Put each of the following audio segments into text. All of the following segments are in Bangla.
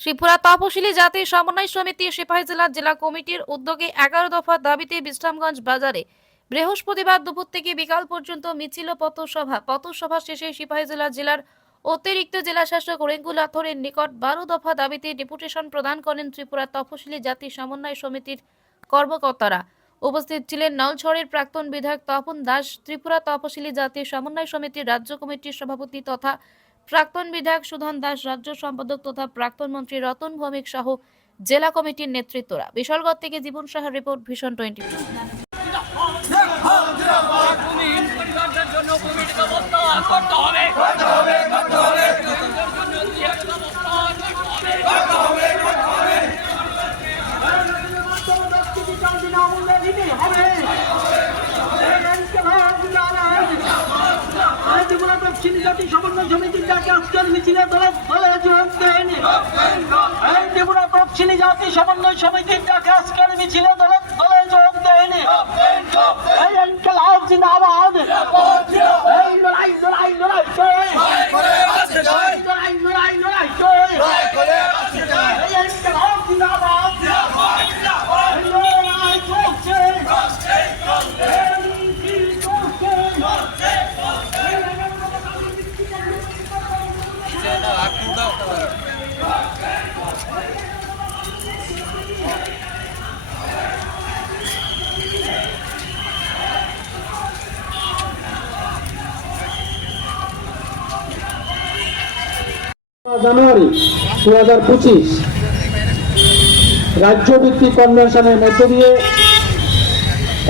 ত্রিপুরা তপশিলি জাতি সমন্বয় সমিতি সিপাহীজলা জেলা জেলা কমিটির উদ্যোগে এগারো দফা দাবিতে বিশ্রামগঞ্জ বাজারে বৃহস্পতিবার দুপুর থেকে বিকাল পর্যন্ত মিছিল পথসভা পথসভা শেষে সিপাহী জেলা জেলার অতিরিক্ত জেলা শাসক রেঙ্গুল আথরের নিকট বারো দফা দাবিতে ডেপুটেশন প্রদান করেন ত্রিপুরা তপশিলি জাতি সমন্বয় সমিতির কর্মকর্তারা। উপস্থিত ছিলেন নলছড়ের প্রাক্তন বিধায়ক তপন দাস, ত্রিপুরা তপশিলি জাতি সমন্বয় সমিতির রাজ্য কমিটির সভাপতি তথা প্রাক্তন বিধায়ক সুধন দাস, রাজ্য সম্পাদক তথা প্রাক্তন মন্ত্রী রতন ভৌমিক সহ জেলা কমিটির নেতৃত্বরা। বিশালগড় থেকে জীবন সাহার রিপোর্ট, ভীষণ টোয়েন্টি সমন্বয় সমিতির ডাকে আজকের মিছিলে দলে দলে ত্রিপুরা তফসিলি জাতি, সমন্বয় সমিতির ডাকে আজকের মিছিলে দলে জানুয়ারি দু হাজার পঁচিশ। রাজ্যভিত্তিক কনভেনশনের মধ্য দিয়ে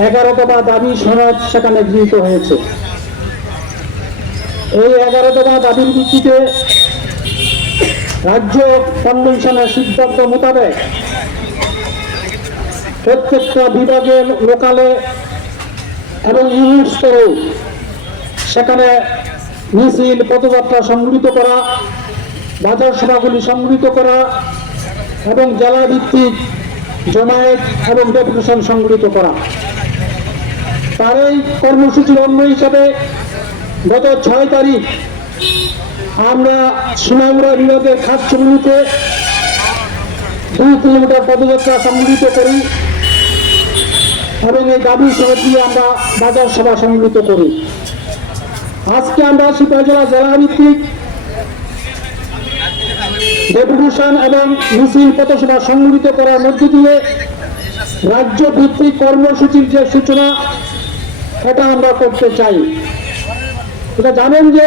এগারো দফা দাবি সনদ সেখানে গৃহীত হয়েছে। এই এগারো দফা দাবির ভিত্তিতে রাজ্য কনভেনশনের সিদ্ধান্ত মোতাবেক প্রত্যেকটা বিভাগের লোকালে এবং ইউনিট স্তরেও সেখানে মিছিল, পদযাত্রা সংগঠিত করা বাজার সভাগুলি সংগঠিত করা এবং জেলা ভিত্তিক জমায়েত এবং ডেপুটেশন সংগঠিত করা। তার এই কর্মসূচির অন্য হিসাবে গত ছয় তারিখ আমরা সুনামুড়া বিভাগের খাসচুমনিতে দুই কিলোমিটার পদযাত্রা সংগঠিত করি এবং এই দাবি সহ দিয়ে আমরা বাজার সভা সংগঠিত করি। আজকে আমরা সিপাহীজলা জেলা ভিত্তিক ডেপুটেশন এবং মিছিল পথসভা সংগঠিত করার মধ্য দিয়ে রাজ্য ভিত্তিক কর্মসূচির যে সূচনা এটা আমরা করতে চাই। এটা জানেন যে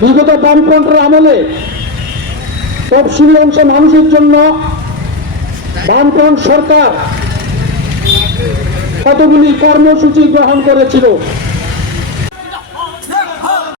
বিগত বামফ্রন্টের আমলে তফসিলি অংশ মানুষের জন্য বামফ্রন্ট সরকার কতগুলি কর্মসূচি গ্রহণ করেছিল?